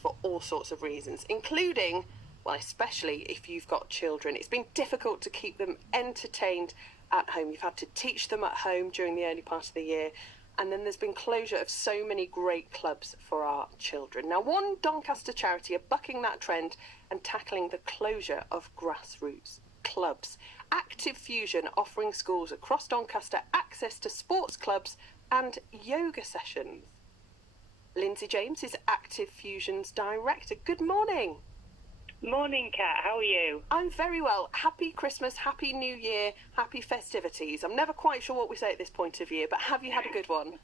for all sorts of reasons, including, well, especially if you've got children. It's been difficult to keep them entertained at home. You've had to teach them at home during the early part of the year. And then there's been closure of so many great clubs for our children. Now, one Doncaster charity are bucking that trend and tackling the closure of grassroots clubs. Active Fusion offering schools across Doncaster access to sports clubs and yoga sessions. Lindsy James is Active Fusion's director. Good morning. Morning, Kat. How are you? I'm very well. Happy Christmas, Happy New Year, happy festivities. I'm never quite sure what we say at this point of year, but have you had a good one?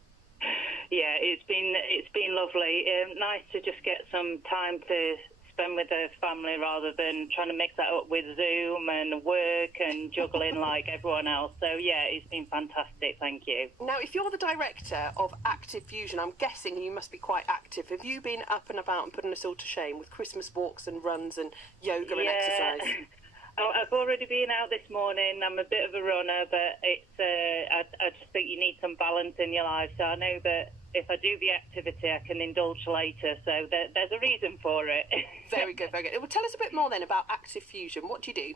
Yeah, it's been lovely. Nice to just get some time to spend with the family rather than trying to mix that up with Zoom and work and juggling like everyone else. So yeah, it's been fantastic. Thank you. Now, if you're the director of Active Fusion, I'm guessing you must be quite active. Have you been up and about and putting us all to shame with Christmas walks and runs and yoga and exercise? I've already been out this morning. I'm a bit of a runner, but I just think you need some balance in your life. So I know that if I do the activity, I can indulge later. So there's a reason for it. Very good, very good. Well, tell us a bit more then about Active Fusion. What do you do?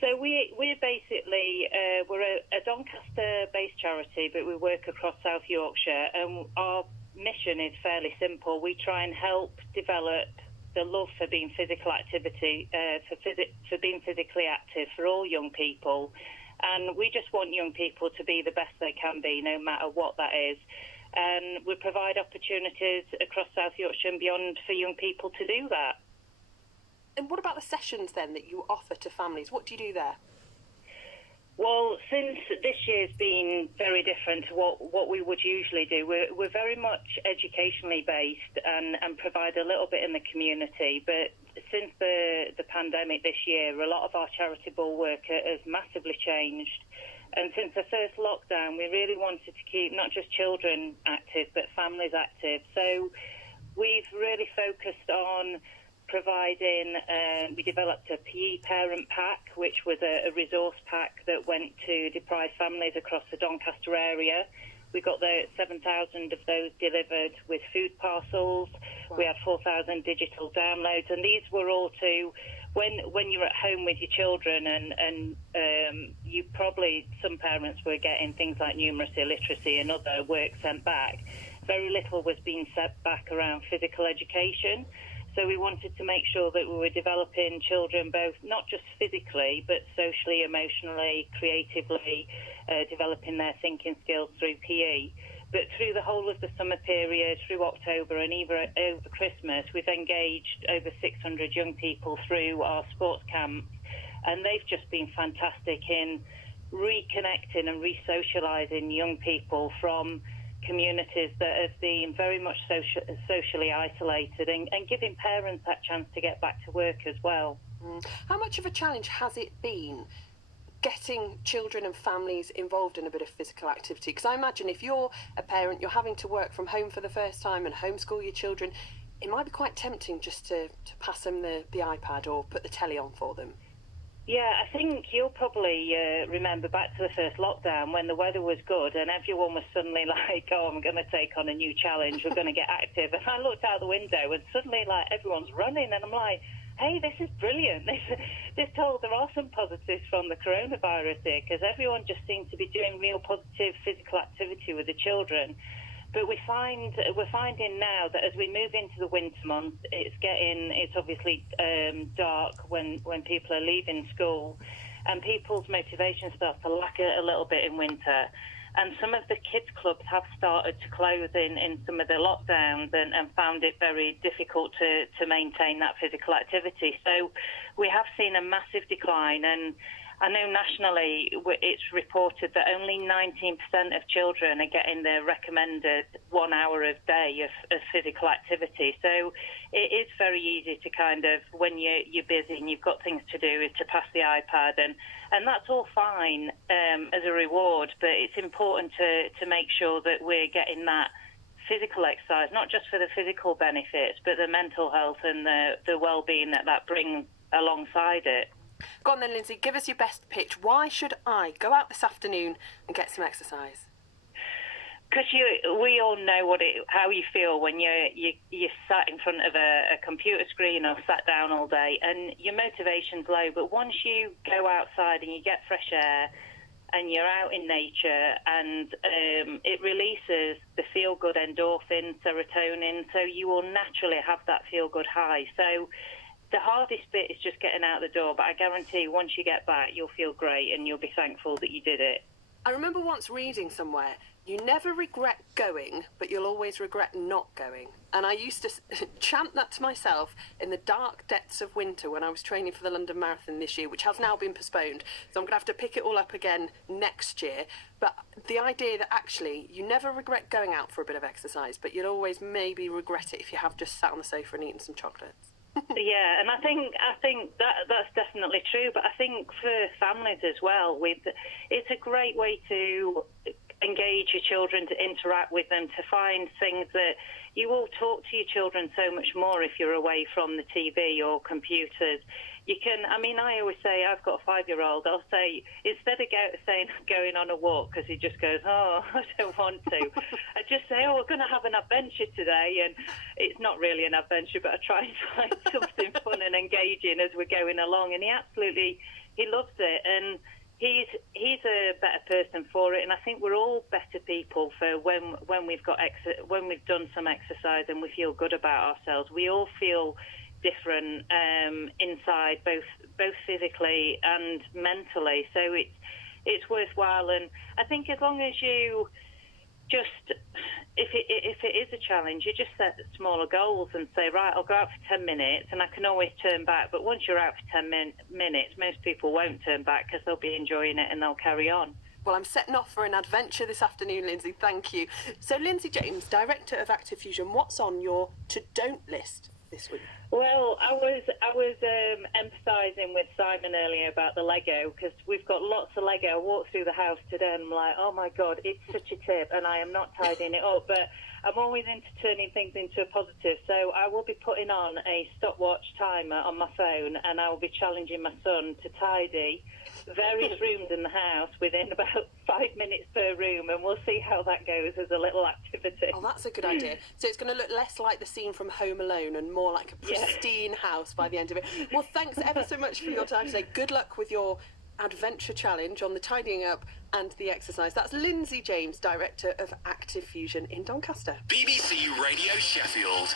So we're basically we're a Doncaster-based charity, but we work across South Yorkshire, and our mission is fairly simple. We try and help develop the love for being physical activity, for being physically active for all young people, and we just want young people to be the best they can be, no matter what that is. And we provide opportunities across South Yorkshire and beyond for young people to do that. And what about the sessions then that you offer to families? What do you do there? Well, since this year's been very different to what we would usually do, we're very much educationally based and provide a little bit in the community. But since the pandemic this year, a lot of our charitable work has massively changed. And since the first lockdown, we really wanted to keep not just children active, but families active. So we've really focused on providing, we developed a PE parent pack, which was a resource pack that went to deprived families across the Doncaster area. We got the 7,000 of those delivered with food parcels. Wow. We had 4,000 digital downloads, and these were all to when you're at home with your children, and you probably, some parents were getting things like numeracy, literacy, and other work sent back. Very little was being sent back around physical education. So we wanted to make sure that we were developing children both not just physically, but socially, emotionally, creatively, developing their thinking skills through PE. But through the whole of the summer period, through October and even over Christmas, we've engaged over 600 young people through our sports camps, and they've just been fantastic in reconnecting and re-socialising young people from communities that have been very much socially isolated, and giving parents that chance to get back to work as well. How much of a challenge has it been getting children and families involved in a bit of physical activity? Because I imagine if you're a parent, you're having to work from home for the first time and homeschool your children, it might be quite tempting just to pass them the iPad or put the telly on for them. Yeah, I think you'll probably remember back to the first lockdown when the weather was good and everyone was suddenly like, oh, I'm going to take on a new challenge, we're going to get active. And I looked out the window and suddenly like everyone's running, and I'm like, hey, this is brilliant. There are some positives from the coronavirus here, because everyone just seems to be doing real positive physical activity with the children. But we're finding now that as we move into the winter months, it's obviously dark when people are leaving school, and people's motivation starts to lack a little bit in winter. And some of the kids clubs have started to close in some of the lockdowns and found it very difficult to maintain that physical activity. So we have seen a massive decline, and I know nationally it's reported that only 19% of children are getting the recommended 1 hour a day of physical activity. So it is very easy to kind of, when you're busy and you've got things to do, is to pass the iPad, and that's all fine as a reward, but it's important to make sure that we're getting that physical exercise, not just for the physical benefits, but the mental health and the well-being that brings alongside it. Go on then, Lindsay, give us your best pitch. Why should I go out this afternoon and get some exercise? because we all know how you feel when you're sat in front of a computer screen or sat down all day, and your motivation's low. But once you go outside and you get fresh air, and you're out in nature, and it releases the feel-good endorphin, serotonin, so you will naturally have that feel-good high. So the hardest bit is just getting out the door, but I guarantee once you get back, you'll feel great and you'll be thankful that you did it. I remember once reading somewhere, you never regret going, but you'll always regret not going. And I used to chant that to myself in the dark depths of winter when I was training for the London Marathon this year, which has now been postponed. So I'm going to have to pick it all up again next year. But the idea that actually you never regret going out for a bit of exercise, but you'll always maybe regret it if you have just sat on the sofa and eaten some chocolates. Yeah, and I think that's definitely true. But I think for families as well, it's a great way to engage your children, to interact with them, to find things that you will talk to your children so much more if you're away from the TV or computers. You can, I always say, I've got a 5-year-old, I'll say, instead of saying going on a walk, because he just goes, oh, I don't want to, I just say, oh, we're going to have an adventure today, and it's not really an adventure, but I try and find something fun and engaging as we're going along, and he loves it, and he's a better person for it, and I think we're all better people for when we've done some exercise and we feel good about ourselves. We all feel different inside, both physically and mentally. So it's worthwhile, and I think as long as you just, if it is a challenge, you just set smaller goals and say, right, I'll go out for 10 minutes and I can always turn back. But once you're out for 10 minutes, most people won't turn back because they'll be enjoying it and they'll carry on. Well, I'm setting off for an adventure this afternoon, Lindsy. Thank you. So, Lindsy James, Director of Active Fusion, what's on your to-don't list this week? Well, I was empathising with Simon earlier about the Lego, because we've got lots of Lego. I walked through the house today and I'm like, oh my God, it's such a tip, and I am not tidying it up. But I'm always into turning things into a positive. So I will be putting on a stopwatch timer on my phone, and I will be challenging my son to tidy various rooms in the house within about 5 minutes per room, and we'll see how that goes as a little activity. Oh, that's a good idea. So it's going to look less like the scene from Home Alone and more like a pristine house by the end of it. Well, thanks ever so much for your time today. Good luck with your adventure challenge on the tidying up and the exercise. That's Lindsy James, Director of Active Fusion in Doncaster. BBC Radio Sheffield.